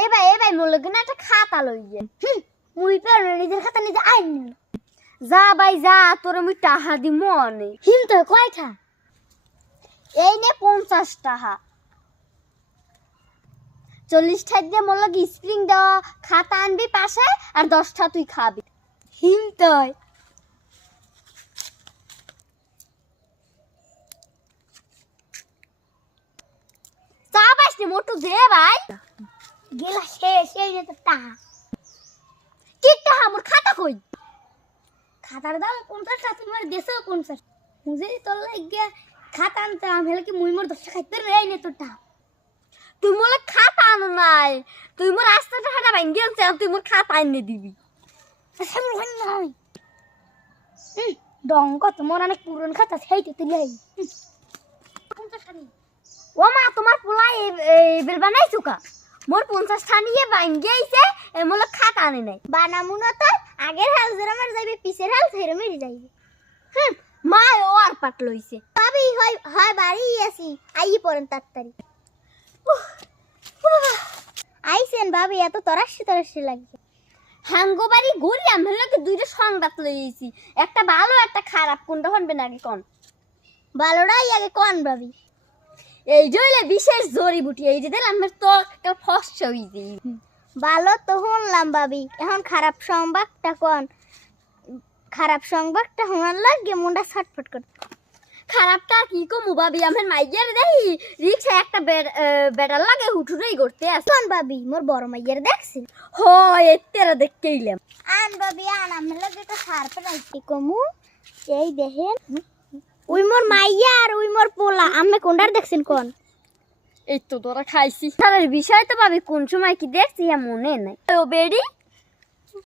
এ ভাই মোর লগে না একটা খাতা লইয়ে মুই তো নিজের খাতা নিজে আইন যা ভাই যা তোর মুই টাহা দি মনে হিমতো কয়টা এই নে 50 টাকা 40 টাকা দিয়ে মোর লগে স্প্রিং দেওয়া খাতা আনবি পাশে আর 10টা তুই খাবি হিমতই চা বাসনি মোটু দে ভাই গেলা শেষ এই যে তো টাকা কি টাকা মোর খাতা কই খাতার দাম 50 টাকা তোমার দেশে 50 মুঝে তোর লাগিয়া খাতা আনতে আমি কি মুই মোর 10 টাকা খাইতে রে নে তোটা তুই মোলে খাতা আনো নাই তুই মোর রাস্তা টাকাটা ভাঙ্গি আনছ তুই মোর খাতা আইনে দিবি আচ্ছা মোর ভাঙ্গি নাই ডঙ্গ তোমার অনেক পুরনো খাতা সেইতে তুই লই 50 টাকা ও মা তোমার পোলা এই বানাইছো কা মোর 50 টাকা নিয়ে ভাঙ্গি আইছে মোলে খাতা আনে নাই বানামু না তো আগের হাল যেরকম যাইবে পিছের হাল সেরকমই যাইবে মা ও আর পাট লইছে ভাবি হয় হয় বাড়ি আসি আই পড়েন তাড়াতাড়ি আইছেন ভাবি এত তরাসি লাগছে হাঙ্গো বাড়ি ঘুরি আমি লোকে দুইটা সংবাদ লইছি একটা ভালো একটা খারাপ কোনটা হনবে নাকি কোন ভালোটাই আগে কোন ভাবি এই জইলে বিশেষ জড়িবুটি এই যে দিলাম তো একটা ফসা হইছে ভালো তো শুনলাম ভাবি এখন খারাপ সংবাদটা কোন খারাপ সংবাদটা শোনার লাগে মনটা ছটফট করতে খারাপটা কি কমু ভাবি আমার মাইয়ার দেখি রিক্সা একটা বেটার লাগে হুটুরেই করতে আছে কোন ভাবি মোর বড় মাইয়ার দেখছিস হয় এতেরা দেখতেইলাম আন ভাবি আন আমার লাগে তো সারপে রাইছি কমু এই দেখেন ওই মোর মাইয়া আর ওই মোর পোলা আমি কোনটার দেখছেন কোন এই তো তোরা খাইছি তার বিষয় তো ভাবি কোন সময় কি দেখছি মনে নাই ও বেডি